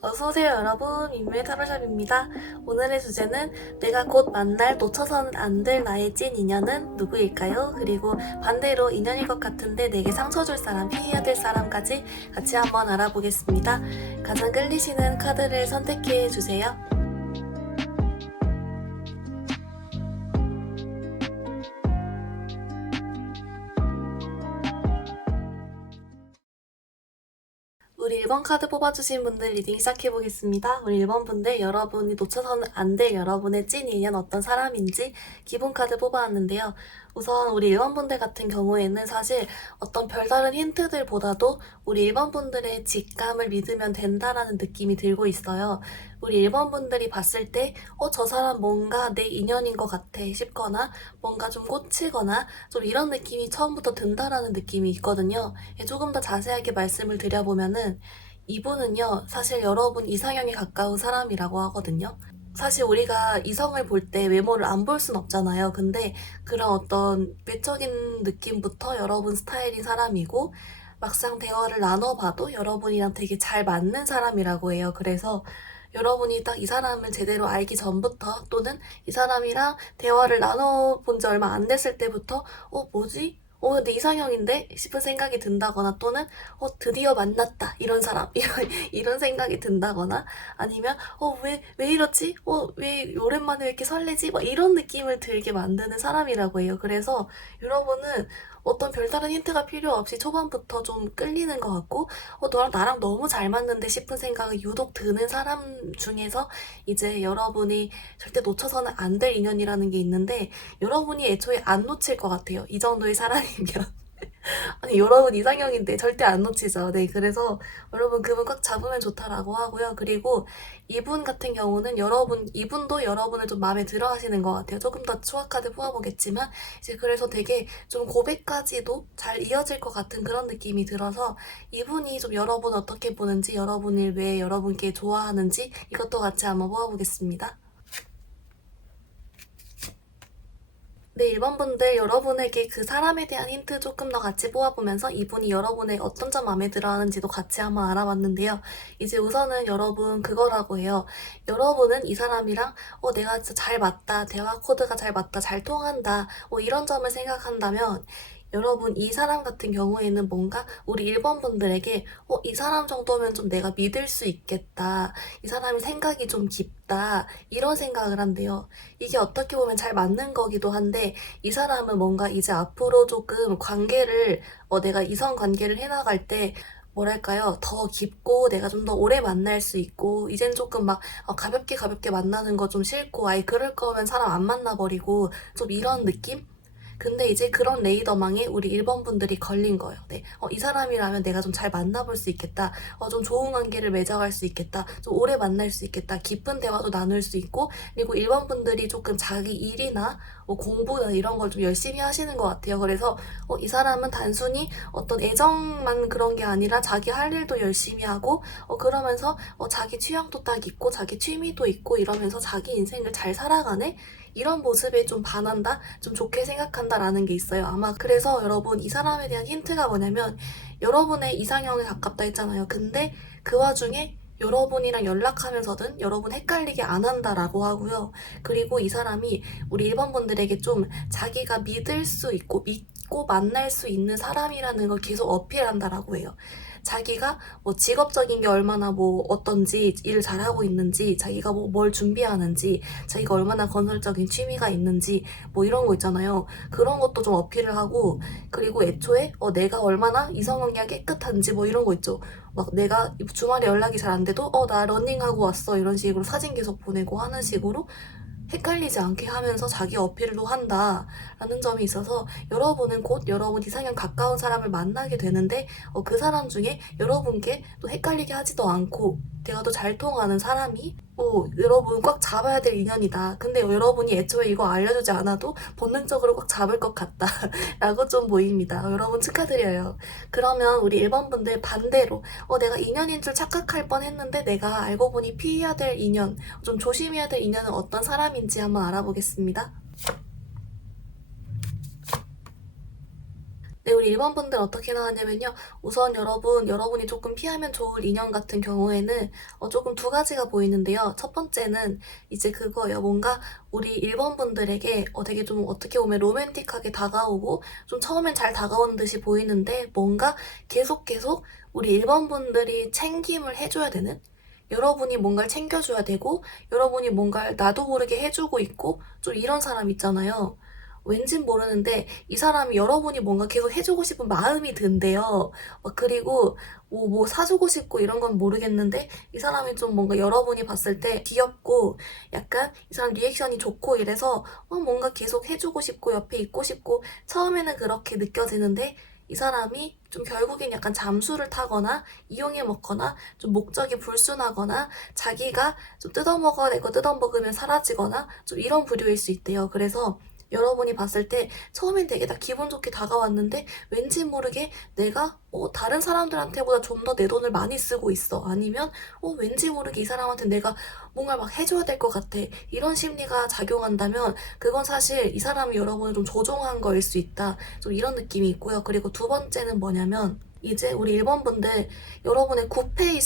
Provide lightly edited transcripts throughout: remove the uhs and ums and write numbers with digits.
어서오세요 여러분, 민무의 타로샵입니다. 오늘의 주제는 내가 곧 만날 놓쳐서는 안 될 나의 찐 인연은 누구일까요? 그리고 반대로 인연일 것 같은데 내게 상처 줄 사람, 피해야 될 사람까지 같이 한번 알아보겠습니다. 가장 끌리시는 카드를 선택해 주세요. 우리 1번 카드 뽑아주신 분들 리딩 시작해보겠습니다. 우리 1번 분들, 여러분이 놓쳐서는 안 될 여러분의 찐 인연 어떤 사람인지 기본 카드 뽑아왔는데요. 우선 우리 1번 분들 같은 경우에는 사실 어떤 별다른 힌트들보다도 우리 1번 분들의 직감을 믿으면 된다라는 느낌이 들고 있어요. 우리 1번 분들이 봤을 때 저 사람 뭔가 내 인연인 것 같아 싶거나 뭔가 좀 꽂히거나 좀 이런 느낌이 처음부터 든다라는 느낌이 있거든요. 조금 더 자세하게 말씀을 드려보면은 이분은요, 사실 여러분 이상형에 가까운 사람이라고 하거든요. 사실 우리가 이성을 볼 때 외모를 안 볼 순 없잖아요. 근데 그런 어떤 외적인 느낌부터 여러분 스타일인 사람이고 막상 대화를 나눠봐도 여러분이랑 되게 잘 맞는 사람이라고 해요. 그래서 여러분이 딱 이 사람을 제대로 알기 전부터 또는 이 사람이랑 대화를 나눠본 지 얼마 안 됐을 때부터 뭐지? 근데 이상형인데? 싶은 생각이 든다거나 또는 드디어 만났다. 이런 사람. 이런 생각이 든다거나 아니면 왜 이러지? 왜 오랜만에 왜 이렇게 설레지? 막 이런 느낌을 들게 만드는 사람이라고 해요. 그래서 여러분은 어떤 별다른 힌트가 필요 없이 초반부터 좀 끌리는 것 같고 너랑 나랑 너무 잘 맞는데 싶은 생각이 유독 드는 사람 중에서 이제 여러분이 절대 놓쳐서는 안 될 인연이라는 게 있는데 여러분이 애초에 안 놓칠 것 같아요. 이 정도의 사람이면. 아니 여러분 이상형인데 절대 안 놓치죠. 네, 그래서 여러분 그분 꽉 잡으면 좋다라고 하고요. 그리고 이분 같은 경우는 이분도 여러분을 좀 마음에 들어 하시는 것 같아요. 조금 더 추가 카드 뽑아보겠지만 이제 그래서 되게 좀 고백까지도 잘 이어질 것 같은 그런 느낌이 들어서 이분이 좀 여러분 어떻게 보는지, 여러분을 왜 여러분께 좋아하는지 이것도 같이 한번 뽑아보겠습니다. 네, 1번 분들 여러분에게 그 사람에 대한 힌트 조금 더 같이 뽑아보면서 이분이 여러분의 어떤 점 마음에 들어 하는지도 같이 한번 알아봤는데요. 이제 우선은 여러분 그거라고 해요. 여러분은 이 사람이랑 내가 진짜 잘 맞다, 대화 코드가 잘 맞다, 잘 통한다, 이런 점을 생각한다면 여러분 이 사람 같은 경우에는 뭔가 우리 1번 분들에게 이 사람 정도면 좀 내가 믿을 수 있겠다. 이 사람이 생각이 좀 깊다. 이런 생각을 한대요. 이게 어떻게 보면 잘 맞는 거기도 한데 이 사람은 뭔가 이제 앞으로 조금 관계를 내가 이성 관계를 해나갈 때 뭐랄까요? 더 깊고 내가 좀 더 오래 만날 수 있고 이젠 조금 막 가볍게 가볍게 만나는 거 좀 싫고 아예 그럴 거면 사람 안 만나버리고 좀 이런 느낌? 근데 이제 그런 레이더망에 우리 1번 분들이 걸린 거예요. 네. 이 사람이라면 내가 좀 잘 만나볼 수 있겠다. 좀 좋은 관계를 맺어갈 수 있겠다. 좀 오래 만날 수 있겠다. 깊은 대화도 나눌 수 있고, 그리고 1번 분들이 조금 자기 일이나 공부나 이런 걸 좀 열심히 하시는 것 같아요. 그래서 이 사람은 단순히 어떤 애정만 그런 게 아니라 자기 할 일도 열심히 하고, 그러면서 자기 취향도 딱 있고, 자기 취미도 있고 이러면서 자기 인생을 잘 살아가네? 이런 모습에 좀 반한다? 좀 좋게 생각한다라는 게 있어요. 아마 그래서 여러분 이 사람에 대한 힌트가 뭐냐면 여러분의 이상형에 가깝다 했잖아요. 근데 그 와중에 여러분이랑 연락하면서든 여러분 헷갈리게 안 한다라고 하고요. 그리고 이 사람이 우리 1번 분들에게 좀 자기가 믿을 수 있고 믿고 만날 수 있는 사람이라는 걸 계속 어필한다라고 해요. 자기가 직업적인 게 얼마나 어떤지, 일을 잘하고 있는지, 자기가 뭘 준비하는지, 자기가 얼마나 건설적인 취미가 있는지, 이런 거 있잖아요. 그런 것도 좀 어필을 하고, 그리고 애초에, 내가 얼마나 이성관계가 깨끗한지, 이런 거 있죠. 막 내가 주말에 연락이 잘 안 돼도, 나 러닝하고 왔어. 이런 식으로 사진 계속 보내고 하는 식으로 헷갈리지 않게 하면서 자기 어필도 한다라는 점이 있어서 여러분은 곧 여러분 이상형 가까운 사람을 만나게 되는데 그 사람 중에 여러분께 또 헷갈리게 하지도 않고 대화도 잘 통하는 사람이 여러분 꽉 잡아야 될 인연이다. 근데 여러분이 애초에 이거 알려주지 않아도 본능적으로 꽉 잡을 것 같다. 라고 좀 보입니다. 여러분 축하드려요. 그러면 우리 1번 분들 반대로 내가 인연인 줄 착각할 뻔 했는데 내가 알고 보니 피해야 될 인연, 좀 조심해야 될 인연은 어떤 사람인지 한번 알아보겠습니다. 네, 우리 1번 분들 어떻게 나왔냐면요. 우선 여러분이 조금 피하면 좋을 인연 같은 경우에는 조금 두 가지가 보이는데요. 첫 번째는 이제 그거예요. 뭔가 우리 1번 분들에게 되게 좀 어떻게 보면 로맨틱하게 다가오고 좀 처음엔 잘 다가오는 듯이 보이는데 뭔가 계속 우리 1번 분들이 챙김을 해줘야 되는? 여러분이 뭔가를 챙겨줘야 되고 여러분이 뭔가를 나도 모르게 해주고 있고 좀 이런 사람 있잖아요. 왠진 모르는데 이 사람이 여러분이 뭔가 계속 해주고 싶은 마음이 든대요. 그리고 뭐 사주고 싶고 이런 건 모르겠는데 이 사람이 좀 뭔가 여러분이 봤을 때 귀엽고 약간 이 사람 리액션이 좋고 이래서 뭔가 계속 해주고 싶고 옆에 있고 싶고 처음에는 그렇게 느껴지는데 이 사람이 좀 결국엔 약간 잠수를 타거나 이용해 먹거나 좀 목적이 불순하거나 자기가 좀 뜯어먹어내고 뜯어먹으면 사라지거나 좀 이런 부류일 수 있대요. 그래서 여러분이 봤을 때 처음엔 되게 다 기분 좋게 다가왔는데 왠지 모르게 내가 다른 사람들한테보다 좀 더 내 돈을 많이 쓰고 있어. 아니면 왠지 모르게 이 사람한테 내가 뭔가 막 해줘야 될 것 같아. 이런 심리가 작용한다면 그건 사실 이 사람이 여러분을 좀 조종한 거일 수 있다. 좀 이런 느낌이 있고요. 그리고 두 번째는 뭐냐면 이제 우리 1번 분들 여러분의 구패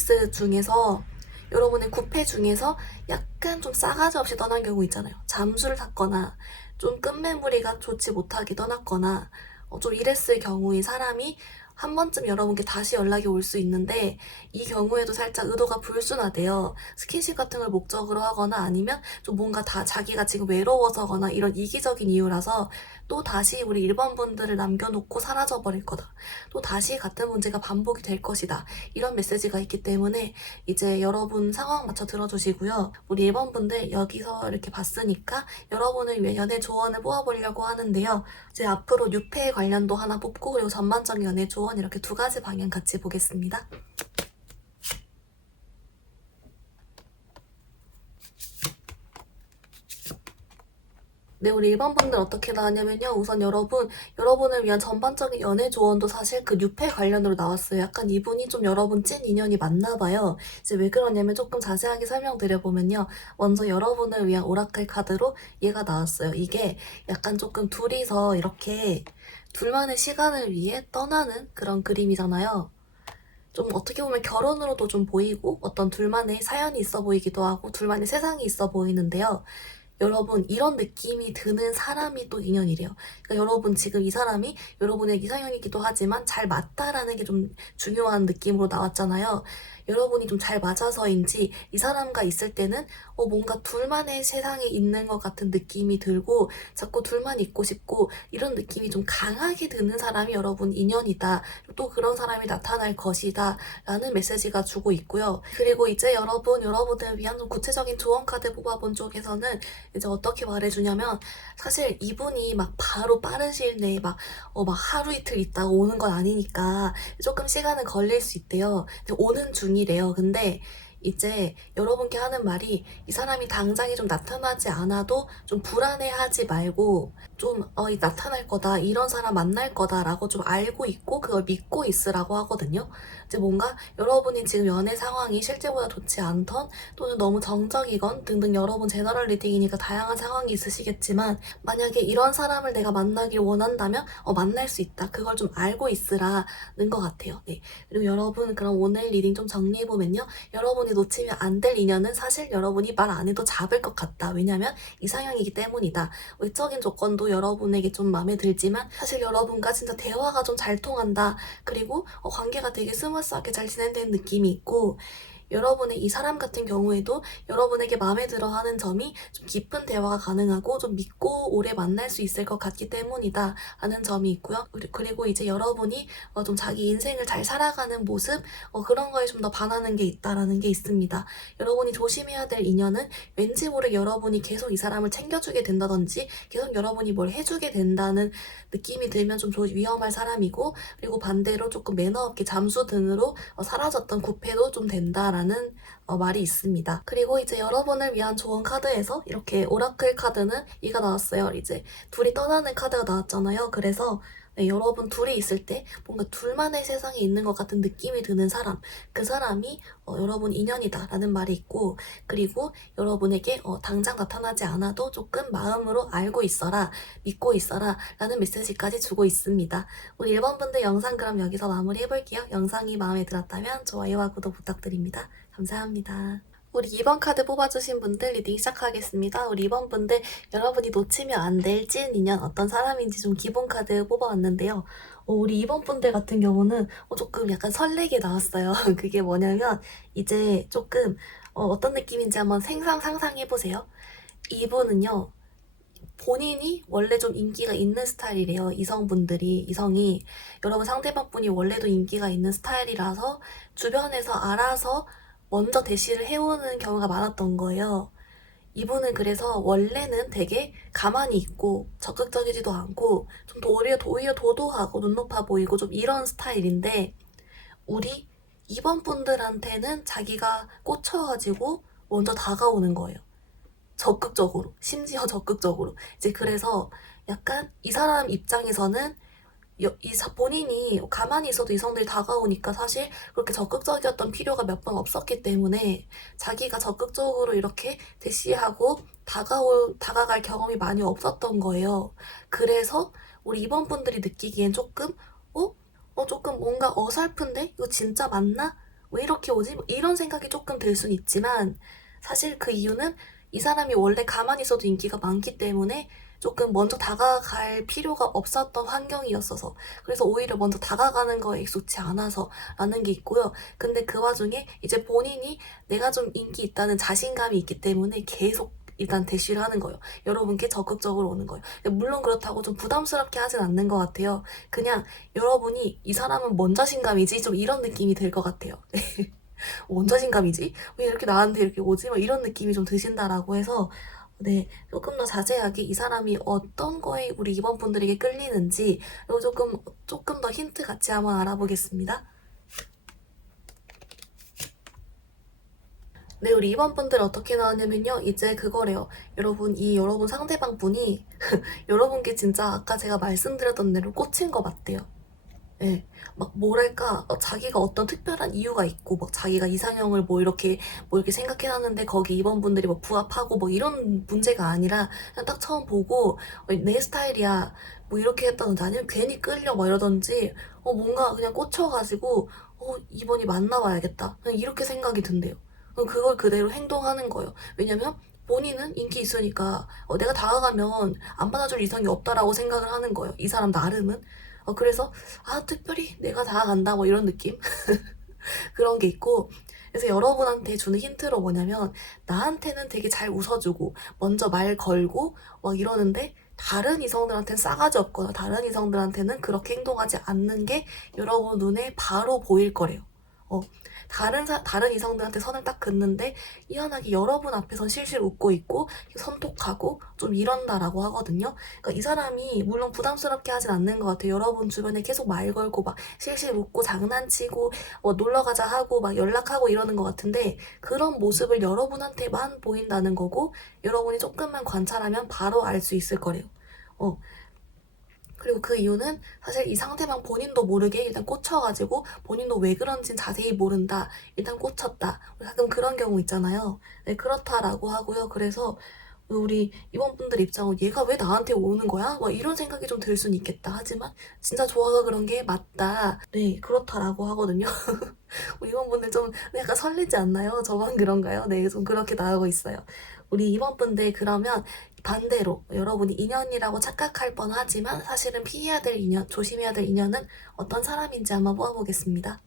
중에서 약간 좀 싸가지 없이 떠난 경우 있잖아요. 잠수를 탔거나 좀 끝매무리가 좋지 못하게 떠났거나 좀 이랬을 경우에 사람이 한 번쯤 여러분께 다시 연락이 올 수 있는데 이 경우에도 살짝 의도가 불순하대요. 스킨십 같은 걸 목적으로 하거나 아니면 좀 뭔가 다 자기가 지금 외로워서거나 이런 이기적인 이유라서 또 다시 우리 1번 분들을 남겨놓고 사라져버릴 거다. 또 다시 같은 문제가 반복이 될 것이다. 이런 메시지가 있기 때문에 이제 여러분 상황 맞춰 들어주시고요. 우리 1번 분들 여기서 이렇게 봤으니까 여러분을 위해 연애 조언을 뽑아보려고 하는데요. 이제 앞으로 유패 관련도 하나 뽑고 그리고 전반적인 연애 조언 이렇게 두 가지 방향 같이 보겠습니다. 네, 우리 1번 분들 어떻게 나왔냐면요. 우선 여러분을 위한 전반적인 연애 조언도 사실 그 뉴페 관련으로 나왔어요. 약간 이분이 좀 여러분 찐 인연이 맞나 봐요. 이제 왜 그러냐면 조금 자세하게 설명드려보면요. 먼저 여러분을 위한 오라클 카드로 얘가 나왔어요. 이게 약간 조금 둘이서 이렇게 둘만의 시간을 위해 떠나는 그런 그림이잖아요. 좀 어떻게 보면 결혼으로도 좀 보이고 어떤 둘만의 사연이 있어 보이기도 하고 둘만의 세상이 있어 보이는데요. 여러분 이런 느낌이 드는 사람이 또 인연이래요. 그러니까 여러분 지금 이 사람이 여러분의 이상형이기도 하지만 잘 맞다라는 게 좀 중요한 느낌으로 나왔잖아요. 여러분이 좀 잘 맞아서인지 이 사람과 있을 때는 뭔가 둘만의 세상에 있는 것 같은 느낌이 들고 자꾸 둘만 있고 싶고 이런 느낌이 좀 강하게 드는 사람이 여러분 인연이다. 또 그런 사람이 나타날 것이다. 라는 메시지가 주고 있고요. 그리고 이제 여러분을 위한 좀 구체적인 조언 카드 뽑아본 쪽에서는 이제 어떻게 말해주냐면 사실 이분이 막 바로 빠른 시일 내에 막 하루 이틀 있다가 오는 건 아니니까 조금 시간은 걸릴 수 있대요. 근데 오는 중이래요. 근데 이제 여러분께 하는 말이 이 사람이 당장에 좀 나타나지 않아도 좀 불안해하지 말고 좀 나타날 거다 이런 사람 만날 거다라고 좀 알고 있고 그걸 믿고 있으라고 하거든요. 이제 뭔가 여러분이 지금 연애 상황이 실제보다 좋지 않던 또는 너무 정적이건 등등 여러분 제너럴 리딩이니까 다양한 상황이 있으시겠지만 만약에 이런 사람을 내가 만나길 원한다면 만날 수 있다. 그걸 좀 알고 있으라는 것 같아요. 네. 그리고 여러분 그럼 오늘 리딩 좀 정리해보면요. 여러분이 놓치면 안 될 인연은 사실 여러분이 말 안 해도 잡을 것 같다. 왜냐면 이상형이기 때문이다. 외적인 조건도 여러분에게 좀 마음에 들지만 사실 여러분과 진짜 대화가 좀 잘 통한다. 그리고 관계가 되게 스무스하게 잘 진행되는 느낌이 있고 여러분의 이 사람 같은 경우에도 여러분에게 마음에 들어 하는 점이 좀 깊은 대화가 가능하고 좀 믿고 오래 만날 수 있을 것 같기 때문이다 하는 점이 있고요. 그리고 이제 여러분이 좀 자기 인생을 잘 살아가는 모습 그런 거에 좀 더 반하는 게 있다라는 게 있습니다. 여러분이 조심해야 될 인연은 왠지 모르게 여러분이 계속 이 사람을 챙겨주게 된다든지 계속 여러분이 뭘 해주게 된다는 느낌이 들면 좀 위험할 사람이고 그리고 반대로 조금 매너 없게 잠수 등으로 사라졌던 구패도 좀 된다라는 말이 있습니다. 그리고 이제 여러분을 위한 조언 카드에서 이렇게 오라클 카드는 이가 나왔어요. 이제 둘이 떠나는 카드가 나왔잖아요. 그래서 네, 여러분 둘이 있을 때 뭔가 둘만의 세상에 있는 것 같은 느낌이 드는 사람, 그 사람이 여러분 인연이다라는 말이 있고, 그리고 여러분에게 당장 나타나지 않아도 조금 마음으로 알고 있어라, 믿고 있어라 라는 메시지까지 주고 있습니다. 우리 1번 분들 영상 그럼 여기서 마무리해볼게요. 영상이 마음에 들었다면 좋아요와 구독 부탁드립니다. 감사합니다. 우리 2번 카드 뽑아주신 분들 리딩 시작하겠습니다. 우리 2번 분들 여러분이 놓치면 안 될 찐 인연 어떤 사람인지 좀 기본 카드 뽑아왔는데요. 우리 2번 분들 같은 경우는 조금 약간 설레게 나왔어요. 그게 뭐냐면 이제 조금 어떤 느낌인지 한번 상상해보세요. 이분은요. 본인이 원래 좀 인기가 있는 스타일이래요. 이성이. 여러분 상대방 분이 원래도 인기가 있는 스타일이라서 주변에서 알아서 먼저 대시를 해오는 경우가 많았던 거예요. 이분은 그래서 원래는 되게 가만히 있고 적극적이지도 않고 좀 오히려 도도하고 눈 높아 보이고 좀 이런 스타일인데, 우리 2번 분들한테는 자기가 꽂혀가지고 먼저 다가오는 거예요. 적극적으로, 심지어 적극적으로. 이제 그래서 약간 이 사람 입장에서는 본인이 가만히 있어도 이성들이 다가오니까 사실 그렇게 적극적이었던 필요가 몇 번 없었기 때문에 자기가 적극적으로 이렇게 대시하고 다가갈 경험이 많이 없었던 거예요. 그래서 우리 이번 분들이 느끼기엔 조금, 조금 뭔가 어설픈데? 이거 진짜 맞나? 왜 이렇게 오지? 뭐 이런 생각이 조금 들 순 있지만, 사실 그 이유는 이 사람이 원래 가만히 있어도 인기가 많기 때문에 조금 먼저 다가갈 필요가 없었던 환경이었어서, 그래서 오히려 먼저 다가가는 거에 익숙치 않아서 라는 게 있고요. 근데 그 와중에 이제 본인이 내가 좀 인기 있다는 자신감이 있기 때문에 계속 일단 대시를 하는 거예요. 여러분께 적극적으로 오는 거예요. 물론 그렇다고 좀 부담스럽게 하진 않는 것 같아요. 그냥 여러분이 이 사람은 뭔 자신감이지? 좀 이런 느낌이 들 것 같아요. 뭔 자신감이지? 왜 이렇게 나한테 이렇게 오지? 막 이런 느낌이 좀 드신다라고 해서, 네, 조금 더 자세하게 이 사람이 어떤 거에 우리 이번 분들에게 끌리는지, 그리고 조금 더 힌트 같이 한번 알아보겠습니다. 네, 우리 이번 분들 어떻게 나왔냐면요. 이제 그거래요. 여러분 상대방 분이 여러분께 진짜 아까 제가 말씀드렸던 대로 꽂힌 거 맞대요. 예, 막 뭐랄까, 자기가 어떤 특별한 이유가 있고, 막 자기가 이상형을 뭐 이렇게 생각해놨는데 거기 이번 분들이 뭐 부합하고 뭐 이런 문제가 아니라 그냥 딱 처음 보고 내 스타일이야 뭐 이렇게 했다든지, 아니면 괜히 끌려 뭐 이러던지, 뭔가 그냥 꽂혀가지고 이번이 만나봐야겠다 그냥 이렇게 생각이 든대요. 그럼 그걸 그대로 행동하는 거예요. 왜냐면 본인은 인기 있으니까 내가 다가가면 안 받아줄 이성이 없다라고 생각을 하는 거예요. 이 사람 나름은. 그래서 특별히 내가 다가간다 뭐 이런 느낌 그런 게 있고, 그래서 여러분한테 주는 힌트로 뭐냐면, 나한테는 되게 잘 웃어주고 먼저 말 걸고 막 이러는데 다른 이성들한테는 싸가지 없거나 다른 이성들한테는 그렇게 행동하지 않는 게 여러분 눈에 바로 보일 거래요. 다른 이성들한테 선을 딱 긋는데 희한하게 여러분 앞에선 실실 웃고 있고 선톡하고 좀 이런다라고 하거든요. 그러니까 이 사람이 물론 부담스럽게 하진 않는 것 같아요. 여러분 주변에 계속 말 걸고 막 실실 웃고 장난치고 놀러 가자 하고 막 연락하고 이러는 것 같은데, 그런 모습을 여러분한테만 보인다는 거고, 여러분이 조금만 관찰하면 바로 알 수 있을 거래요. 그리고 그 이유는 사실 이 상대방 본인도 모르게 일단 꽂혀가지고 본인도 왜 그런진 자세히 모른다. 일단 꽂혔다. 가끔 그런 경우 있잖아요. 네, 그렇다라고 하고요. 그래서 우리 이번 분들 입장은 얘가 왜 나한테 오는 거야? 뭐 이런 생각이 좀 들 수는 있겠다. 하지만 진짜 좋아서 그런 게 맞다. 네, 그렇다라고 하거든요. 우리 이번 분들 좀 약간 설레지 않나요? 저만 그런가요? 네, 좀 그렇게 나오고 있어요. 우리 이번 분들 그러면 반대로 여러분이 인연이라고 착각할 뻔하지만 사실은 피해야 될 인연, 조심해야 될 인연은 어떤 사람인지 한번 뽑아보겠습니다.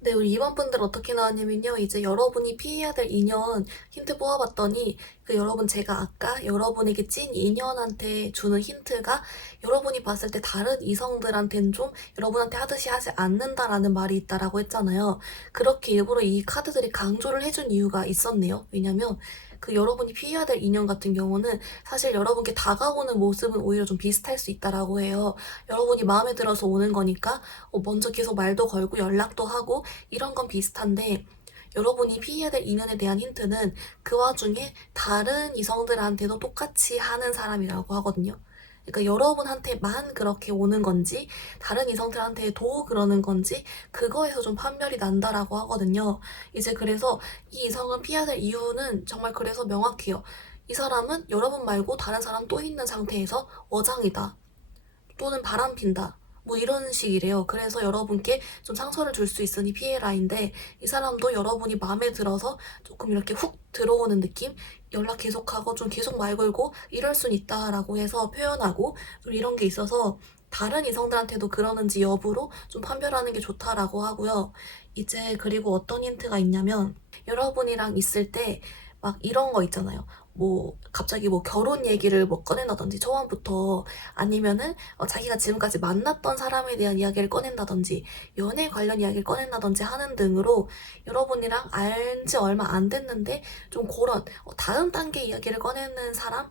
네, 우리 2번 분들 어떻게 나왔냐면요. 이제 여러분이 피해야 될 인연 힌트 뽑아봤더니, 여러분 제가 아까 여러분에게 찐 인연한테 주는 힌트가 여러분이 봤을 때 다른 이성들한테는 좀 여러분한테 하듯이 하지 않는다라는 말이 있다라고 했잖아요. 그렇게 일부러 이 카드들이 강조를 해준 이유가 있었네요. 왜냐면 여러분이 피해야 될 인연 같은 경우는 사실 여러분께 다가오는 모습은 오히려 좀 비슷할 수 있다라고 해요. 여러분이 마음에 들어서 오는 거니까 먼저 계속 말도 걸고 연락도 하고 이런 건 비슷한데, 여러분이 피해야 될 인연에 대한 힌트는 그 와중에 다른 이성들한테도 똑같이 하는 사람이라고 하거든요. 그러니까 여러분한테만 그렇게 오는 건지 다른 이성들한테도 그러는 건지 그거에서 좀 판별이 난다라고 하거든요. 이제 그래서 이 이성은 피해야 될 이유는 정말 그래서 명확해요. 이 사람은 여러분 말고 다른 사람 또 있는 상태에서 어장이다. 또는 바람핀다. 뭐 이런 식이래요. 그래서 여러분께 좀 상처를 줄 수 있으니 피해라인데 이 사람도 여러분이 마음에 들어서 조금 이렇게 훅 들어오는 느낌? 연락 계속하고 좀 계속 말 걸고 이럴 순 있다라고 해서 표현하고 좀 이런 게 있어서 다른 이성들한테도 그러는지 여부로 좀 판별하는 게 좋다라고 하고요. 이제 그리고 어떤 힌트가 있냐면 여러분이랑 있을 때 막 이런 거 있잖아요. 뭐 갑자기 뭐 결혼 얘기를 뭐 꺼낸다든지 처음부터 아니면은 자기가 지금까지 만났던 사람에 대한 이야기를 꺼낸다든지 연애 관련 이야기를 꺼낸다든지 하는 등으로 여러분이랑 알지 얼마 안 됐는데 좀 그런 다음 단계 이야기를 꺼내는 사람?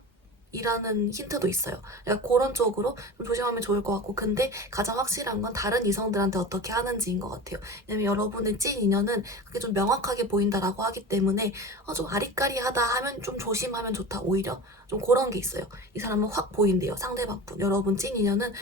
이라는 힌트도 있어요. 그러니까 그런 쪽으로 좀 조심하면 좋을 것 같고 근데 가장 확실한 건 다른 이성들한테 어떻게 하는지인 것 같아요. 왜냐면 여러분의 찐 인연은 그게 좀 명확하게 보인다라고 하기 때문에 좀 아리까리하다 하면 좀 조심하면 좋다. 오히려 좀 그런 게 있어요. 이 사람은 확 보인대요. 상대방 분. 여러분 찐 인연은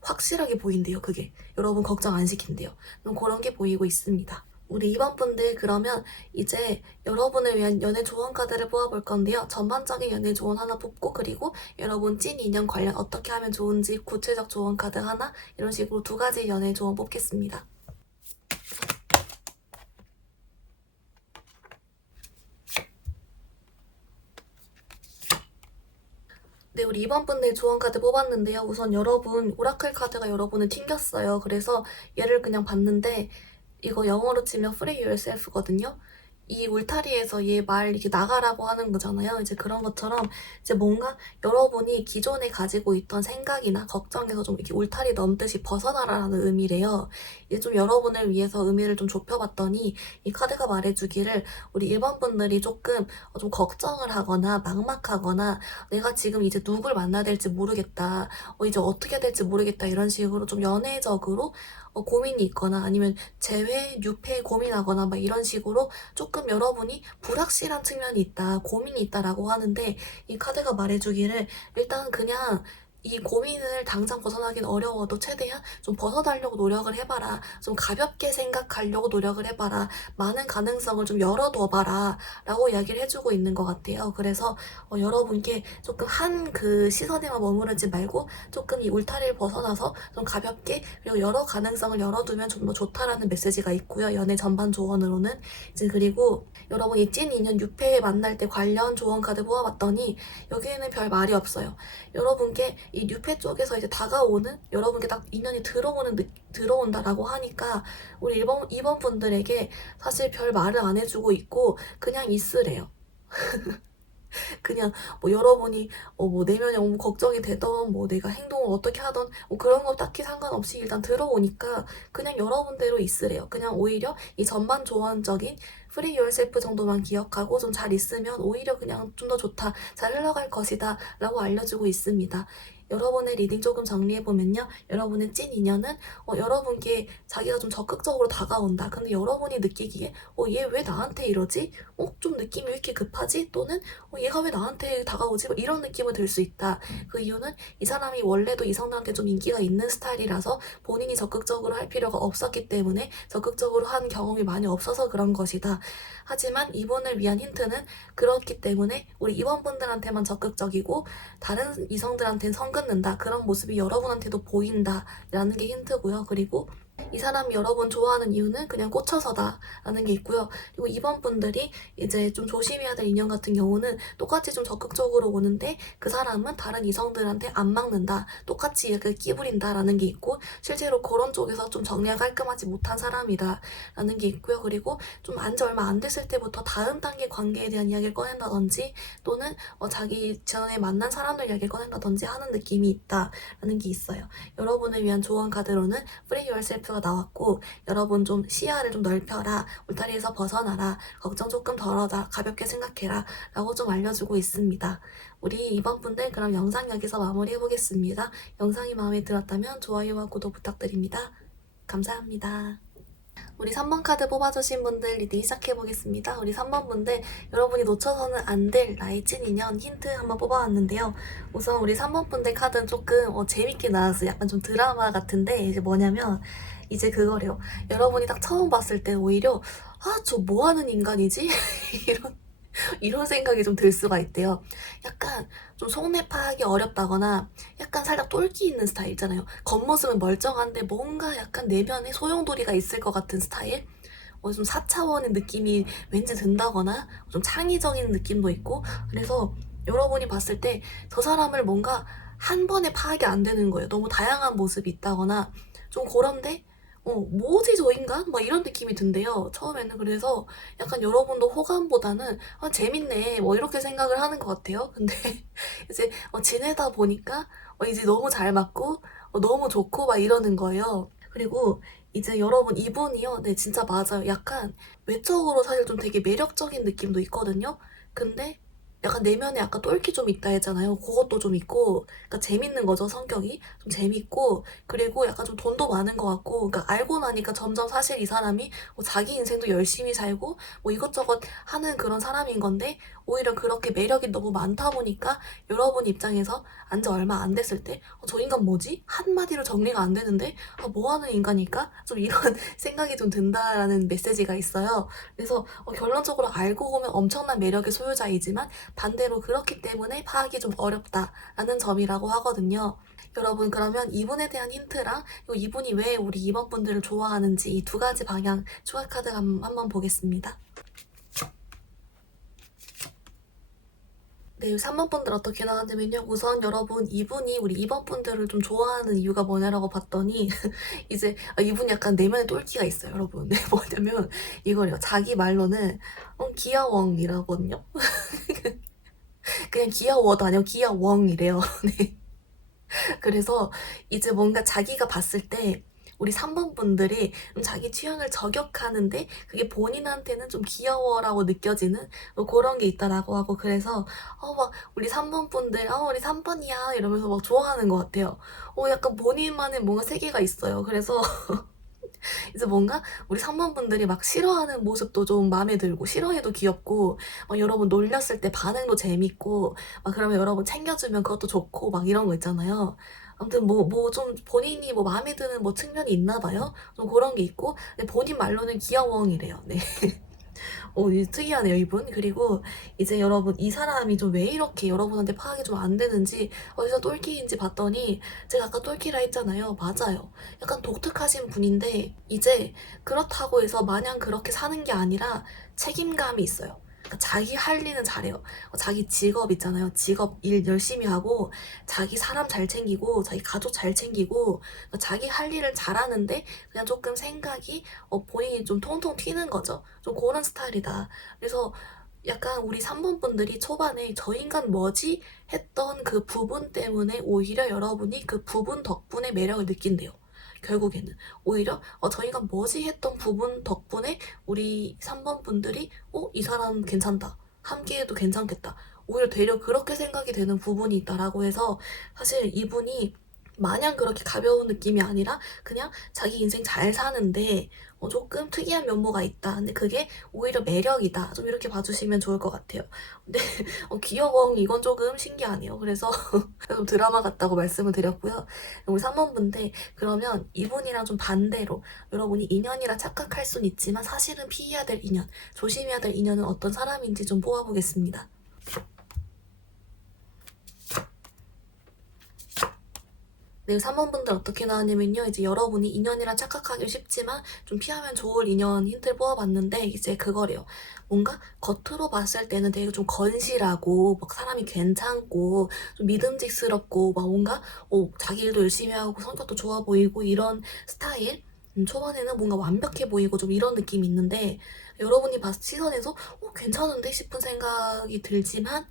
확실하게 보인대요. 그게. 여러분 걱정 안 시킨대요. 좀 그런 게 보이고 있습니다. 우리 2번 분들 그러면 이제 여러분을 위한 연애 조언 카드를 뽑아볼 건데요. 전반적인 연애 조언 하나 뽑고 그리고 여러분 찐 인연 관련 어떻게 하면 좋은지 구체적 조언 카드 하나 이런 식으로 2가지 연애 조언 뽑겠습니다. 네, 우리 2번 분들 조언 카드 뽑았는데요. 우선 여러분 오라클 카드가 여러분을 튕겼어요. 그래서 얘를 그냥 봤는데 이거 영어로 치면 free yourself거든요. 이 울타리에서 얘 말 이렇게 나가라고 하는 거잖아요. 이제 그런 것처럼 이제 뭔가 여러분이 기존에 가지고 있던 생각이나 걱정에서 좀 이렇게 울타리 넘듯이 벗어나라는 의미래요. 이제 좀 여러분을 위해서 의미를 좀 좁혀봤더니 이 카드가 말해주기를 우리 1번 분들이 조금 좀 걱정을 하거나 막막하거나 내가 지금 이제 누굴 만나야 될지 모르겠다. 이제 어떻게 해야 될지 모르겠다. 이런 식으로 좀 연애적으로 고민이 있거나 아니면 재회, 유폐 고민하거나 막 이런 식으로 조금 여러분이 불확실한 측면이 있다, 고민이 있다라고 하는데 이 카드가 말해주기를 일단 그냥 이 고민을 당장 벗어나긴 어려워도 최대한 좀 벗어나려고 노력을 해봐라. 좀 가볍게 생각하려고 노력을 해봐라. 많은 가능성을 좀 열어둬봐라. 라고 이야기를 해주고 있는 것 같아요. 그래서 여러분께 조금 한 그 시선에만 머무르지 말고 조금 이 울타리를 벗어나서 좀 가볍게 그리고 여러 가능성을 열어두면 좀 더 좋다라는 메시지가 있고요. 연애 전반 조언으로는. 이제 그리고 여러분이 찐 인연 6회에 만날 때 관련 조언 카드 뽑아봤더니 여기에는 별 말이 없어요. 여러분께 이 뉴페 쪽에서 이제 다가오는 여러분께 딱 인연이 들어온다라고 하니까 우리 2번 분들에게 사실 별 말을 안 해주고 있고 그냥 있으래요. 그냥 뭐 여러분이 뭐 내면이 너무 걱정이 되던 뭐 내가 행동을 어떻게 하던 뭐 그런 거 딱히 상관없이 일단 들어오니까 그냥 여러분대로 있으래요. 그냥 오히려 이 전반 조언적인 프리 유얼셀프 정도만 기억하고 좀 잘 있으면 오히려 그냥 좀 더 좋다, 잘 흘러갈 것이다 라고 알려주고 있습니다. 여러분의 리딩 조금 정리해보면요. 여러분의 찐 인연은 여러분께 자기가 좀 적극적으로 다가온다. 근데 여러분이 느끼기에 얘 왜 나한테 이러지? 좀 느낌이 왜 이렇게 급하지? 또는 얘가 왜 나한테 다가오지? 뭐 이런 느낌을 들 수 있다. 그 이유는 이 사람이 원래도 이성들한테 좀 인기가 있는 스타일이라서 본인이 적극적으로 할 필요가 없었기 때문에 적극적으로 한 경험이 많이 없어서 그런 것이다. 하지만 이분을 위한 힌트는 그렇기 때문에 우리 이번분들한테만 적극적이고 다른 이성들한테는 성 끊는다. 그런 모습이 여러분한테도 보인다라는 게 힌트고요. 그리고 이 사람이 여러분 좋아하는 이유는 그냥 꽂혀서다 라는 게 있고요. 그리고 이번 분들이 이제 좀 조심해야 될 인연 같은 경우는 똑같이 좀 적극적으로 오는데 그 사람은 다른 이성들한테 안 막는다. 똑같이 이렇게 끼부린다 라는 게 있고 실제로 그런 쪽에서 좀 정리가 깔끔하지 못한 사람이다 라는 게 있고요. 그리고 좀 안지 얼마 안 됐을 때부터 다음 단계 관계에 대한 이야기를 꺼낸다든지 또는 자기 전에 만난 사람들 이야기를 꺼낸다든지 하는 느낌이 있다 라는 게 있어요. 여러분을 위한 조언 카드로는 Free Yourself가 나왔고 여러분 좀 시야를 좀 넓혀라. 울타리에서 벗어나라. 걱정 조금 덜어라. 가볍게 생각해라. 라고 좀 알려주고 있습니다. 우리 이번 분들 그럼 영상 여기서 마무리해보겠습니다. 영상이 마음에 들었다면 좋아요와 구독 부탁드립니다. 감사합니다. 우리 3번 카드 뽑아주신 분들 리딩 시작해보겠습니다. 우리 3번 분들, 여러분이 놓쳐서는 안 될 나의 찐 인연 힌트 한번 뽑아왔는데요. 우선 우리 3번 분들 카드는 조금 재밌게 나왔어요. 약간 좀 드라마 같은데, 이제 뭐냐면 이제 그거래요. 여러분이 딱 처음 봤을 때 오히려 저 뭐하는 인간이지? 이런 생각이 좀 들 수가 있대요. 약간 좀 속내 파악이 어렵다거나 약간 살짝 똘끼 있는 스타일 있잖아요. 겉모습은 멀쩡한데 뭔가 약간 내면에 소용돌이가 있을 것 같은 스타일? 좀 4차원의 느낌이 왠지 든다거나 좀 창의적인 느낌도 있고, 그래서 여러분이 봤을 때 저 사람을 뭔가 한 번에 파악이 안 되는 거예요. 너무 다양한 모습이 있다거나 좀 그런데 뭐지 저 인간? 막 이런 느낌이 든대요. 처음에는. 그래서 약간 여러분도 호감보다는 재밌네 뭐 이렇게 생각을 하는 것 같아요. 근데 이제 지내다 보니까 이제 너무 잘 맞고 너무 좋고 막 이러는 거예요. 그리고 이제 여러분 이분이요. 네, 진짜 맞아요. 약간 외적으로 사실 좀 되게 매력적인 느낌도 있거든요. 근데 약간 내면에 약간 똘끼 좀 있다 했잖아요. 그것도 좀 있고, 그러니까 재밌는 거죠, 성격이. 좀 재밌고, 그리고 약간 좀 돈도 많은 것 같고, 그러니까 알고 나니까 점점 사실 이 사람이 자기 인생도 열심히 살고, 뭐 이것저것 하는 그런 사람인 건데, 오히려 그렇게 매력이 너무 많다 보니까 여러분 입장에서 안지 얼마 안 됐을 때, 저 인간 뭐지? 한마디로 정리가 안 되는데, 뭐 하는 인간일까? 좀 이런 생각이 좀 든다라는 메시지가 있어요. 그래서 결론적으로 알고 보면 엄청난 매력의 소유자이지만 반대로 그렇기 때문에 파악이 좀 어렵다라는 점이라고 하거든요. 여러분, 그러면 이분에 대한 힌트랑 이분이 왜 우리 2번 분들을 좋아하는지 이 두 가지 방향 추가 카드 한번 보겠습니다. 네, 3번 분들 어떻게 나왔냐면요. 우선 여러분 이분이 우리 2번 분들을 좀 좋아하는 이유가 뭐냐라고 봤더니 이제 이분이 약간 내면에 똘끼가 있어요, 여러분. 네, 뭐냐면 이거래요. 자기 말로는 귀여웡이라거든요. 그냥 귀여워도 아니고 귀여웡이래요. 네. 그래서 이제 뭔가 자기가 봤을 때 우리 3번 분들이 자기 취향을 저격하는데 그게 본인한테는 좀 귀여워라고 느껴지는 뭐 그런 게 있다라고 하고, 그래서 막 우리 3번 분들 우리 3번이야 이러면서 막 좋아하는 것 같아요. 약간 본인만의 뭔가 세계가 있어요. 그래서 이제 뭔가 우리 상반분들이 막 싫어하는 모습도 좀 마음에 들고 싫어해도 귀엽고 막 여러분 놀렸을 때 반응도 재밌고 막 그러면 여러분 챙겨주면 그것도 좋고 막 이런 거 있잖아요. 아무튼 뭐 좀 본인이 뭐 마음에 드는 뭐 측면이 있나 봐요. 좀 그런 게 있고 근데 본인 말로는 귀여웡이래요. 네. 이게 특이하네요, 이분. 그리고 이제 여러분, 이 사람이 좀 왜 이렇게 여러분한테 파악이 좀 안 되는지, 어디서 똘끼인지 봤더니, 제가 아까 똘끼라 했잖아요. 맞아요. 약간 독특하신 분인데, 이제 그렇다고 해서 마냥 그렇게 사는 게 아니라 책임감이 있어요. 그러니까 자기 할 일은 잘해요. 자기 직업 있잖아요. 직업 일 열심히 하고, 자기 사람 잘 챙기고, 자기 가족 잘 챙기고, 그러니까 자기 할 일을 잘하는데, 그냥 조금 생각이 본인이 좀 통통 튀는 거죠. 좀 그런 스타일이다. 그래서 약간 우리 3번 분들이 초반에 저 인간 뭐지? 했던 그 부분 때문에 오히려 여러분이 그 부분 덕분에 매력을 느낀대요. 결국에는 오히려 저 인간 뭐지? 했던 부분 덕분에 우리 3번 분들이 이 사람 괜찮다. 함께해도 괜찮겠다. 오히려 되려 그렇게 생각이 되는 부분이 있다라고 해서 사실 이분이 마냥 그렇게 가벼운 느낌이 아니라 그냥 자기 인생 잘 사는데 조금 특이한 면모가 있다. 근데 그게 오히려 매력이다. 좀 이렇게 봐주시면 좋을 것 같아요. 근데 귀여워. 이건 조금 신기하네요. 그래서 좀 드라마 같다고 말씀을 드렸고요. 우리 3번분들 그러면 이분이랑 좀 반대로 여러분이 인연이라 착각할 순 있지만 사실은 피해야 될 인연, 조심해야 될 인연은 어떤 사람인지 좀 뽑아보겠습니다. 네, 3번분들 어떻게 나왔냐면요. 이제 여러분이 인연이라 착각하기 쉽지만 좀 피하면 좋을 인연 힌트를 뽑아봤는데 이제 그거래요. 뭔가 겉으로 봤을 때는 되게 좀 건실하고 막 사람이 괜찮고 좀 믿음직스럽고 막 뭔가 자기 일도 열심히 하고 성격도 좋아 보이고 이런 스타일. 초반에는 뭔가 완벽해 보이고 좀 이런 느낌이 있는데 여러분이 봤을 시선에서 괜찮은데 싶은 생각이 들지만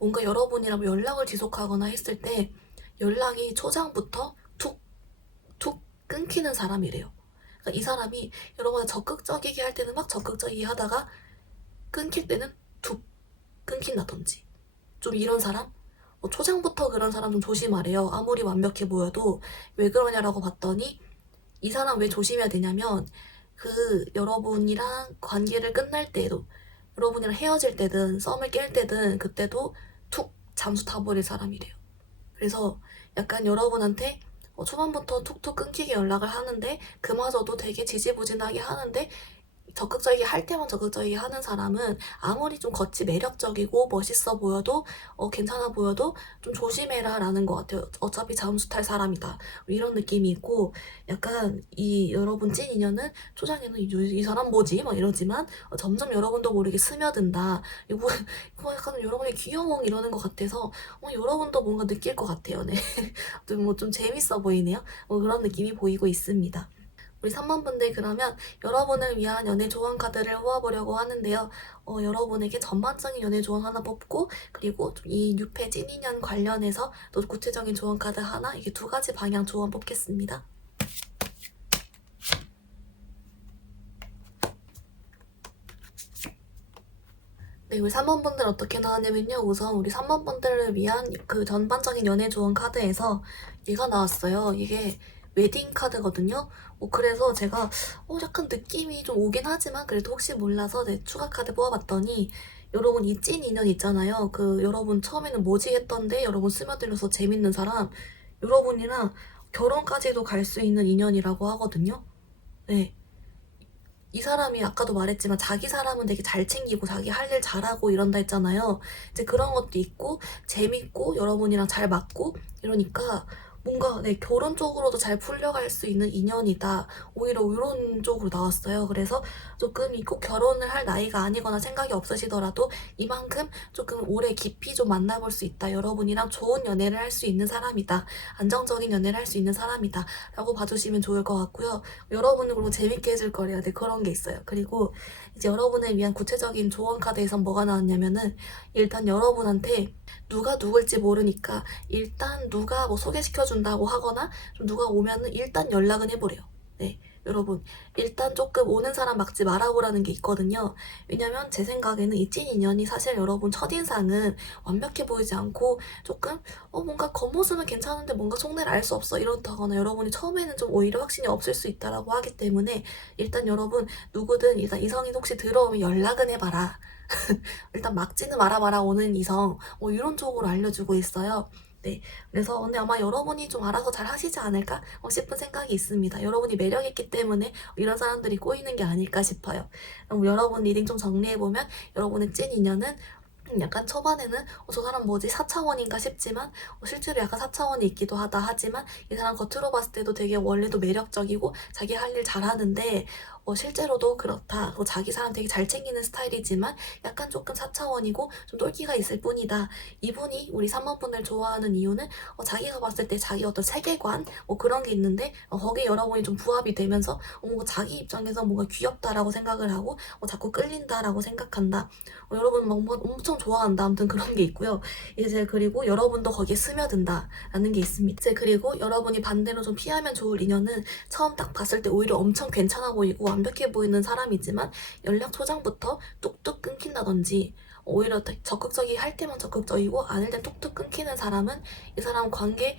뭔가 여러분이랑 뭐 연락을 지속하거나 했을 때 연락이 초장부터 툭, 툭 끊기는 사람이래요. 그러니까 이 사람이 여러분을 적극적이게 할 때는 막 적극적이게 하다가 끊길 때는 툭 끊긴다든지. 좀 이런 사람? 초장부터 그런 사람 좀 조심하래요. 아무리 완벽해 보여도 왜 그러냐라고 봤더니 이 사람 왜 조심해야 되냐면 여러분이랑 관계를 끝날 때에도, 여러분이랑 헤어질 때든 썸을 깰 때든 그때도 툭 잠수 타버릴 사람이래요. 그래서 약간 여러분한테 초반부터 툭툭 끊기게 연락을 하는데 그마저도 되게 지지부진하게 하는데, 적극적이게 할 때만 적극적이게 하는 사람은 아무리 좀 겉이 매력적이고 멋있어 보여도 괜찮아 보여도 좀 조심해라 라는 것 같아요. 어차피 잠수 탈 사람이다 이런 느낌이 있고, 약간 이 여러분 찐 인연은 초장에는 이 사람 뭐지 막 이러지만 점점 여러분도 모르게 스며든다. 이거 약간 여러분의 귀여워 이러는 것 같아서 여러분도 뭔가 느낄 것 같아요. 네. 뭐 좀 재밌어 보이네요. 그런 느낌이 보이고 있습니다. 우리 3번분들, 그러면 여러분을 위한 연애 조언 카드를 뽑아보려고 하는데요. 여러분에게 전반적인 연애 조언 하나 뽑고, 그리고 이 6회 찐인연 관련해서 또 구체적인 조언 카드 하나, 이게 2가지 방향 조언 뽑겠습니다. 네, 우리 3번분들 어떻게 나왔냐면요. 우선 우리 3번분들을 위한 그 전반적인 연애 조언 카드에서 얘가 나왔어요. 이게 웨딩 카드거든요. 그래서 제가 약간 느낌이 좀 오긴 하지만 그래도 혹시 몰라서 추가 카드 뽑아봤더니, 여러분 이 찐 인연 있잖아요. 여러분 처음에는 뭐지 했던데 여러분 스며들려서 재밌는 사람, 여러분이랑 결혼까지도 갈 수 있는 인연이라고 하거든요. 네. 이 사람이 아까도 말했지만 자기 사람은 되게 잘 챙기고 자기 할 일 잘하고 이런다 했잖아요. 이제 그런 것도 있고 재밌고 여러분이랑 잘 맞고 이러니까 뭔가 결혼 쪽으로도 잘 풀려갈 수 있는 인연이다. 오히려 이런 쪽으로 나왔어요. 그래서 조금 꼭 결혼을 할 나이가 아니거나 생각이 없으시더라도 이만큼 조금 오래 깊이 좀 만나볼 수 있다. 여러분이랑 좋은 연애를 할 수 있는 사람이다. 안정적인 연애를 할 수 있는 사람이다. 라고 봐주시면 좋을 것 같고요. 여러분을 그리고 재밌게 해줄 거래요. 네, 그런 게 있어요. 그리고 이제 여러분을 위한 구체적인 조언 카드에선 뭐가 나왔냐면은, 일단 여러분한테 누가 누굴지 모르니까 일단 누가 뭐 소개시켜준다고 하거나 좀 누가 오면은 일단 연락은 해보래요. 네. 여러분, 일단 조금 오는 사람 막지 말아보라는 게 있거든요. 왜냐면 제 생각에는 이 찐 인연이 사실 여러분 첫인상은 완벽해 보이지 않고 조금 뭔가 겉모습은 괜찮은데 뭔가 속내를 알 수 없어 이렇다거나, 여러분이 처음에는 좀 오히려 확신이 없을 수 있다라고 하기 때문에 일단 여러분 누구든 일단 이성이 혹시 들어오면 연락은 해봐라. 일단 막지는 말아봐라 오는 이성, 이런 쪽으로 알려주고 있어요. 네, 그래서 근데 아마 여러분이 좀 알아서 잘 하시지 않을까 싶은 생각이 있습니다. 여러분이 매력있기 때문에 이런 사람들이 꼬이는 게 아닐까 싶어요. 그럼 여러분 리딩 좀 정리해보면, 여러분의 찐 인연은 약간 초반에는 저 사람 뭐지 4차원인가 싶지만 실제로 약간 4차원이 있기도 하다 하지만, 이 사람 겉으로 봤을 때도 되게 원래도 매력적이고 자기 할 일 잘하는데 실제로도 그렇다. 자기 사람 되게 잘 챙기는 스타일이지만 약간 조금 4차원이고 좀 똘끼가 있을 뿐이다. 이분이 우리 3번분을 좋아하는 이유는 자기가 봤을 때 자기 어떤 세계관 그런 게 있는데 거기에 여러분이 좀 부합이 되면서 뭔가 자기 입장에서 뭔가 귀엽다라고 생각을 하고 자꾸 끌린다라고 생각한다. 여러분 막 엄청 좋아한다. 아무튼 그런 게 있고요. 이제 그리고 여러분도 거기에 스며든다라는 게 있습니다. 이제 그리고 여러분이 반대로 좀 피하면 좋을 인연은, 처음 딱 봤을 때 오히려 엄청 괜찮아 보이고 완벽해 보이는 사람이지만 연락 초장부터 뚝뚝 끊긴다든지, 오히려 적극적이 할 때만 적극적이고 아닐 땐 뚝뚝 끊기는 사람은 이 사람 관계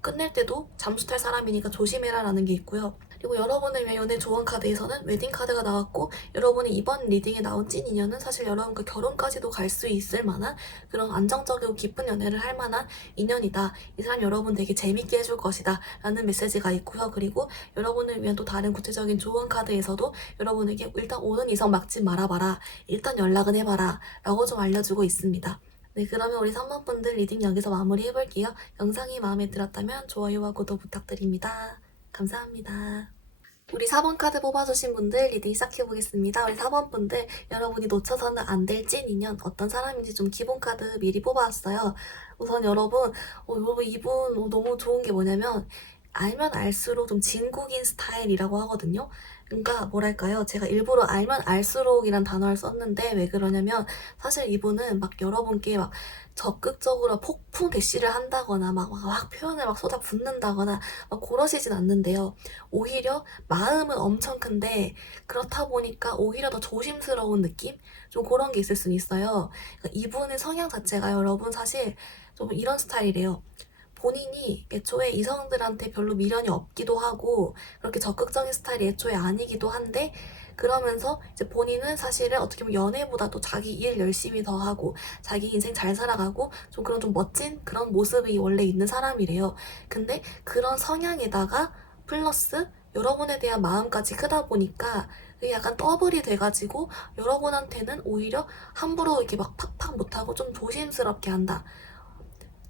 끝낼 때도 잠수 탈 사람이니까 조심해라 라는 게 있고요. 그리고 여러분을 위한 연애 조언 카드에서는 웨딩 카드가 나왔고, 여러분이 이번 리딩에 나온 찐 인연은 사실 여러분과 결혼까지도 갈 수 있을 만한 그런 안정적이고 깊은 연애를 할 만한 인연이다. 이 사람 여러분 되게 재밌게 해줄 것이다 라는 메시지가 있고요. 그리고 여러분을 위한 또 다른 구체적인 조언 카드에서도 여러분에게 일단 오는 이성 막지 말아봐라, 일단 연락은 해봐라 라고 좀 알려주고 있습니다. 네, 그러면 우리 3번분들 리딩 여기서 마무리해볼게요. 영상이 마음에 들었다면 좋아요와 구독 부탁드립니다. 감사합니다. 우리 4번 카드 뽑아주신 분들 리딩 시작해보겠습니다. 우리 4번 분들, 여러분이 놓쳐서는 안 될 찐 인연 어떤 사람인지 좀 기본 카드 미리 뽑아왔어요. 우선 여러분, 이분 너무 좋은 게 뭐냐면 알면 알수록 좀 진국인 스타일이라고 하거든요. 그러니까 뭐랄까요, 제가 일부러 알면 알수록이란 단어를 썼는데 왜 그러냐면, 사실 이분은 막 여러분께 막 적극적으로 폭풍 대시를 한다거나 막 표현을 막 쏟아붓는다거나 막 그러시진 않는데요. 오히려 마음은 엄청 큰데 그렇다 보니까 오히려 더 조심스러운 느낌? 좀 그런 게 있을 수는 있어요. 그러니까 이분의 성향 자체가 여러분 사실 좀 이런 스타일이래요. 본인이 애초에 이성들한테 별로 미련이 없기도 하고 그렇게 적극적인 스타일이 애초에 아니기도 한데, 그러면서 이제 본인은 사실은 어떻게 보면 연애보다도 자기 일 열심히 더 하고 자기 인생 잘 살아가고 좀 그런 좀 멋진 그런 모습이 원래 있는 사람이래요. 근데 그런 성향에다가 플러스 여러분에 대한 마음까지 크다 보니까 그게 약간 더블이 돼가지고 여러분한테는 오히려 함부로 이렇게 막 팍팍 못하고 좀 조심스럽게 한다.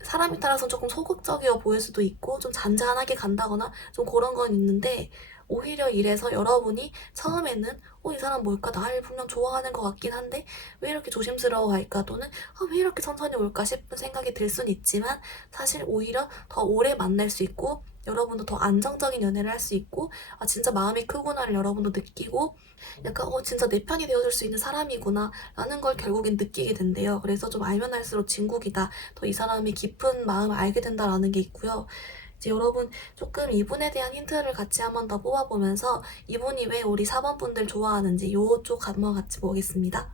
사람에 따라서 조금 소극적이어 보일 수도 있고 좀 잔잔하게 간다거나 좀 그런 건 있는데, 오히려 이래서 여러분이 처음에는 이 사람 뭘까? 나를 분명 좋아하는 것 같긴 한데 왜 이렇게 조심스러워 할까? 또는 왜 이렇게 천천히 올까 싶은 생각이 들 순 있지만, 사실 오히려 더 오래 만날 수 있고 여러분도 더 안정적인 연애를 할 수 있고 진짜 마음이 크구나를 여러분도 느끼고 약간 진짜 내 편이 되어줄 수 있는 사람이구나 라는 걸 결국엔 느끼게 된대요. 그래서 좀 알면 할수록 진국이다. 더 이 사람의 깊은 마음을 알게 된다라는 게 있고요. 이제 여러분 조금 이분에 대한 힌트를 같이 한번 더 뽑아보면서 이분이 왜 우리 4번 분들 좋아하는지 요쪽 한번 같이 보겠습니다.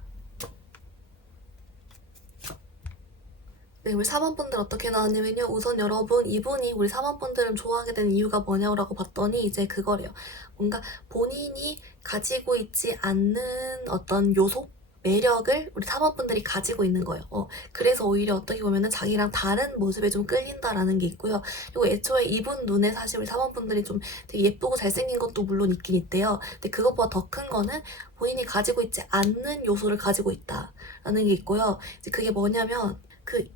네, 우리 4번 분들 어떻게 나왔냐면요. 우선 여러분, 이분이 우리 4번 분들을 좋아하게 된 이유가 뭐냐고 봤더니 이제 그거래요. 뭔가 본인이 가지고 있지 않는 어떤 요소? 매력을 우리 4번 분들이 가지고 있는 거예요. 그래서 오히려 어떻게 보면은 자기랑 다른 모습에 좀 끌린다라는 게 있고요. 그리고 애초에 이분 눈에 사실 우리 4번 분들이 좀 되게 예쁘고 잘생긴 것도 물론 있긴 있대요. 근데 그것보다 더 큰 거는 본인이 가지고 있지 않는 요소를 가지고 있다라는 게 있고요. 이제 그게 뭐냐면,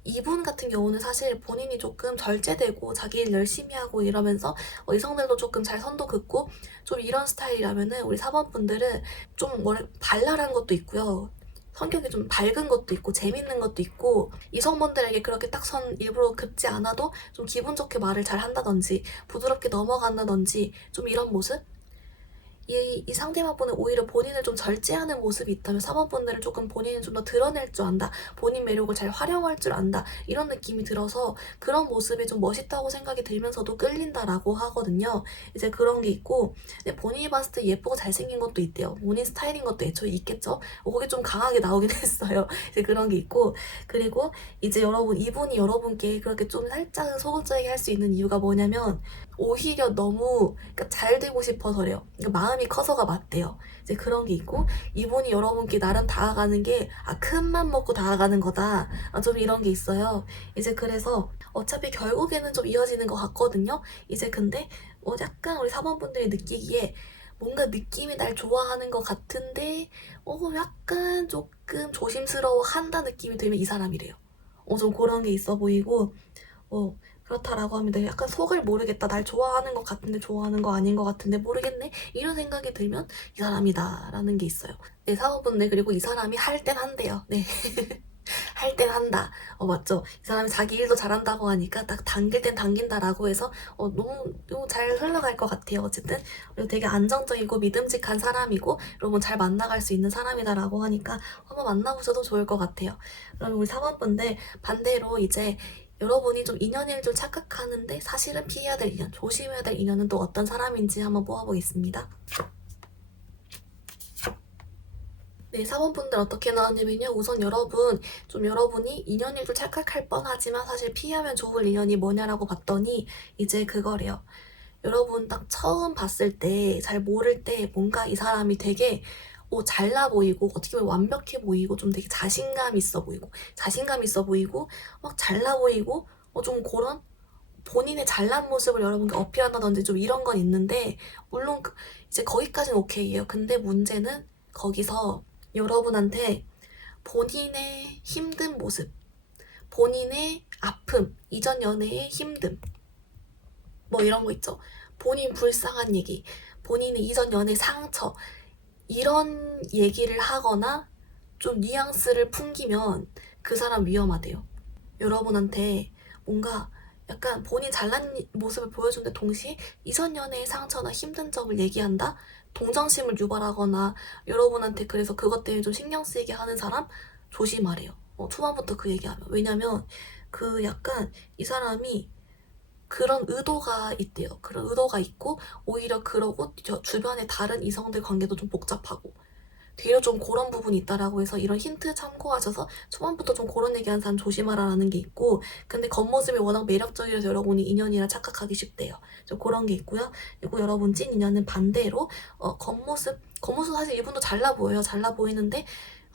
이분 같은 경우는 사실 본인이 조금 절제되고 자기 일 열심히 하고 이러면서 이성들도 조금 잘 선도 긋고 좀 이런 스타일이라면은 우리 4번 분들은 좀 발랄한 것도 있고요. 성격이 좀 밝은 것도 있고 재밌는 것도 있고, 이성분들에게 그렇게 딱 선 일부러 긋지 않아도 좀 기분 좋게 말을 잘 한다든지 부드럽게 넘어간다든지 좀 이런 모습? 이 상대방분은 오히려 본인을 좀 절제하는 모습이 있다면 3번분들은 조금 본인을 좀 더 드러낼 줄 안다. 본인 매력을 잘 활용할 줄 안다. 이런 느낌이 들어서 그런 모습이 좀 멋있다고 생각이 들면서도 끌린다라고 하거든요. 이제 그런 게 있고, 근데 본인이 봤을 때 예쁘고 잘생긴 것도 있대요. 본인 스타일인 것도 애초에 있겠죠? 그게 좀 강하게 나오긴 했어요. 이제 그런 게 있고, 그리고 이제 여러분, 이분이 여러분께 그렇게 좀 살짝 소극적이게 할 수 있는 이유가 뭐냐면, 오히려 너무 그러니까 잘 되고 싶어서래요. 그러니까 마음이 커서가 맞대요. 이제 그런 게 있고, 이분이 여러분께 나름 다가가는 게 큰 맘 먹고 다가가는 거다. 좀 이런 게 있어요. 이제 그래서 어차피 결국에는 좀 이어지는 것 같거든요. 이제 근데 약간 우리 4번 분들이 느끼기에 뭔가 느낌이 날 좋아하는 것 같은데 약간 조금 조심스러워 한다 느낌이 들면 이 사람이래요. 좀 그런 게 있어 보이고, 그렇다라고 하면 내가 약간 속을 모르겠다. 날 좋아하는 것 같은데 좋아하는 거 아닌 것 같은데 모르겠네. 이런 생각이 들면 이 사람이다라는 게 있어요. 네, 사모분들, 그리고 이 사람이 할 땐 한대요. 네. 할 땐 한다. 맞죠? 이 사람이 자기 일도 잘한다고 하니까 딱 당길 땐 당긴다라고 해서 너무 잘 흘러갈 것 같아요. 어쨌든 그리고 되게 안정적이고 믿음직한 사람이고 여러분 잘 만나갈 수 있는 사람이다라고 하니까 한번 만나보셔도 좋을 것 같아요. 그럼 우리 4번분들 반대로 이제 여러분이 좀 인연일 줄 착각하는데 사실은 피해야 될 인연, 조심해야 될 인연은 또 어떤 사람인지 한번 뽑아보겠습니다. 네, 4번분들 어떻게 나왔냐면요. 우선 여러분이 인연일 줄 착각할 뻔하지만 사실 피하면 좋을 인연이 뭐냐라고 봤더니 이제 그거래요. 여러분 딱 처음 봤을 때, 잘 모를 때 뭔가 이 사람이 되게 잘나 보이고 어떻게 보면 완벽해 보이고 좀 되게 자신감 있어 보이고 막 잘나 보이고 좀 그런 본인의 잘난 모습을 여러분께 어필한다든지 좀 이런 건 있는데, 물론 이제 거기까지는 오케이예요. 근데 문제는 거기서 여러분한테 본인의 힘든 모습, 본인의 아픔, 이전 연애의 힘듦, 이런 거 있죠. 본인 불쌍한 얘기, 본인의 이전 연애 상처, 이런 얘기를 하거나 좀 뉘앙스를 풍기면 그 사람 위험하대요. 여러분한테 뭔가 약간 본인 잘난 모습을 보여주는데 동시에 이전 연애의 상처나 힘든 점을 얘기한다? 동정심을 유발하거나 여러분한테 그래서 그것 때문에 좀 신경 쓰이게 하는 사람 조심하래요. 초반부터 그 얘기하면. 왜냐면 약간 이 사람이 그런 의도가 있대요. 그런 의도가 있고 오히려 그러고 주변의 다른 이성들 관계도 좀 복잡하고 되려 좀 그런 부분이 있다라고 해서 이런 힌트 참고하셔서 초반부터 좀 그런 얘기하는 사람 조심하라라는 게 있고, 근데 겉모습이 워낙 매력적이라서 여러분이 인연이라 착각하기 쉽대요. 좀 그런 게 있고요. 그리고 여러분 찐 인연은 반대로 겉모습 사실 이분도 잘나 보여요. 잘나 보이는데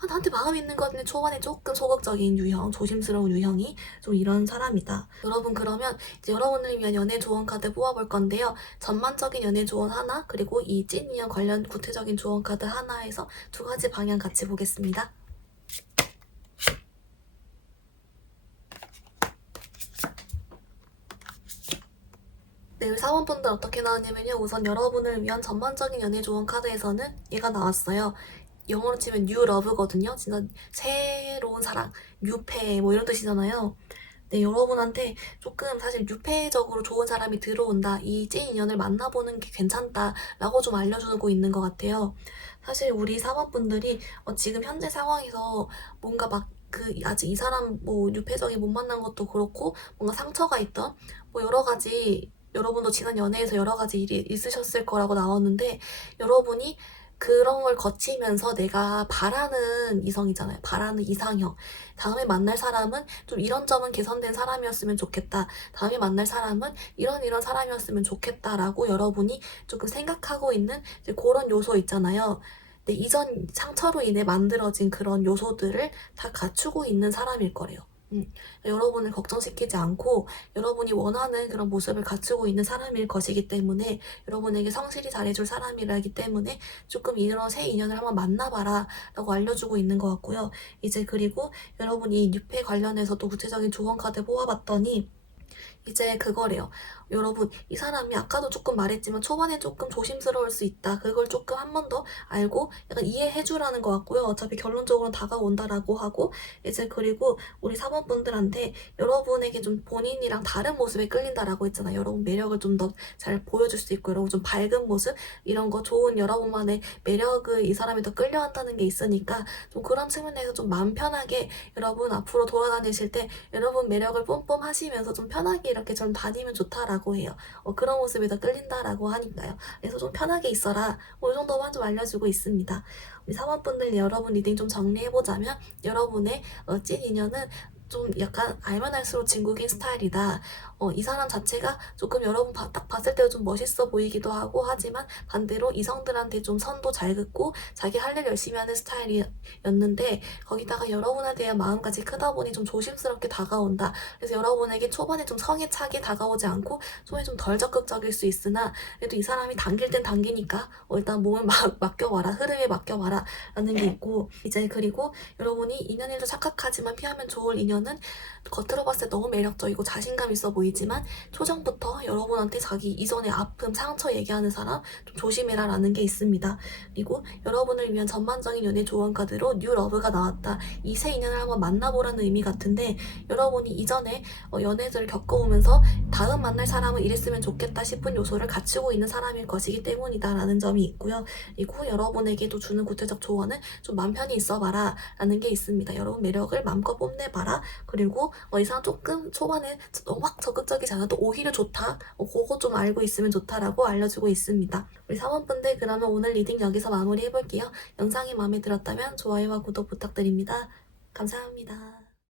나한테 마음이 있는 것 같은데 초반에 조금 소극적인 유형, 조심스러운 유형이 좀 이런 사람이다. 여러분 그러면 이제 여러분을 위한 연애 조언 카드 뽑아볼 건데요. 전반적인 연애 조언 하나, 그리고 이 찐 인연 관련 구체적인 조언 카드 하나에서 두 가지 방향 같이 보겠습니다. 네, 우리 사원분들 어떻게 나왔냐면요. 우선 여러분을 위한 전반적인 연애 조언 카드에서는 얘가 나왔어요. 영어로 치면 new love거든요. 진짜 새로운 사랑, 뉴페 뭐 이런 뜻이잖아요. 네, 여러분한테 조금 사실 뉴페적으로 좋은 사람이 들어온다, 이 찐 인연을 만나보는 게 괜찮다라고 좀 알려주고 있는 것 같아요. 사실 우리 사원분들이 지금 현재 상황에서 뭔가 막 아직 이 사람 뭐 뉴페적이 못 만난 것도 그렇고 뭔가 상처가 있던 뭐 여러 가지, 여러분도 지난 연애에서 여러 가지 일이 있으셨을 거라고 나왔는데, 여러분이 그런 걸 거치면서 내가 바라는 이성이잖아요. 바라는 이상형. 다음에 만날 사람은 좀 이런 점은 개선된 사람이었으면 좋겠다. 다음에 만날 사람은 이런 사람이었으면 좋겠다라고 여러분이 조금 생각하고 있는 이제 그런 요소 있잖아요. 근데 이전 상처로 인해 만들어진 그런 요소들을 다 갖추고 있는 사람일 거래요. 여러분을 걱정시키지 않고 여러분이 원하는 그런 모습을 갖추고 있는 사람일 것이기 때문에, 여러분에게 성실히 잘해줄 사람이라기 때문에 조금 이런 새 인연을 한번 만나봐라 라고 알려주고 있는 것 같고요. 이제 그리고 여러분이 뉴페 관련해서도 구체적인 조언 카드 뽑아봤더니 이제 그거래요. 여러분, 이 사람이 아까도 조금 말했지만 초반에 조금 조심스러울 수 있다. 그걸 조금 한 번 더 알고 약간 이해해주라는 것 같고요. 어차피 결론적으로 다가온다라고 하고, 이제 그리고 우리 사모분들한테 여러분에게 좀 본인이랑 다른 모습에 끌린다라고 했잖아요. 여러분 매력을 좀 더 잘 보여줄 수 있고, 여러분 좀 밝은 모습, 이런 거 좋은 여러분만의 매력을 이 사람이 더 끌려한다는 게 있으니까 좀 그런 측면에서 좀 마음 편하게 여러분 앞으로 돌아다니실 때 여러분 매력을 뿜뿜 하시면서 좀 편하게 이렇게 좀 다니면 좋다라고 해요. 그런 모습이 더 끌린다라고 하니까요. 그래서 좀 편하게 있어라. 이 정도만 좀 알려주고 있습니다. 우리 사원분들 여러분 리딩 좀 정리해보자면, 여러분의 찐 인연은 좀 약간 알면 알수록 진국인 스타일이다. 이 사람 자체가 조금 여러분 딱 봤을 때 좀 멋있어 보이기도 하고 하지만 반대로 이성들한테 좀 선도 잘 긋고 자기 할 일 열심히 하는 스타일이었는데, 거기다가 여러분에 대한 마음까지 크다 보니 좀 조심스럽게 다가온다. 그래서 여러분에게 초반에 좀 성에 차게 다가오지 않고 초반에 좀 덜 적극적일 수 있으나, 그래도 이 사람이 당길 땐 당기니까 일단 몸을 맡겨봐라, 흐름에 맡겨봐라 라는 게 있고, 이제 그리고 여러분이 인연일도 착각하지만 피하면 좋을 인연은 겉으로 봤을 때 너무 매력적이고 자신감 있어 보이지만 초정부터 여러분한테 자기 이전의 아픔, 상처 얘기하는 사람 좀 조심해라 라는 게 있습니다. 그리고 여러분을 위한 전반적인 연애 조언 카드로 뉴 러브가 나왔다. 이 새 인연을 한번 만나보라는 의미 같은데, 여러분이 이전에 연애들을 겪어오면서 다음 만날 사람은 이랬으면 좋겠다 싶은 요소를 갖추고 있는 사람일 것이기 때문이다 라는 점이 있고요. 그리고 여러분에게도 주는 구체적 조언은 좀 맘 편히 있어봐라 라는 게 있습니다. 여러분 매력을 마음껏 뽐내봐라. 그리고 이 사람 조금 초반에 너무 막 적극적이지 않아도 오히려 좋다. 그거 좀 알고 있으면 좋다라고 알려주고 있습니다. 우리 사원분들 그러면 오늘 리딩 여기서 마무리 해볼게요. 영상이 마음에 들었다면 좋아요와 구독 부탁드립니다. 감사합니다.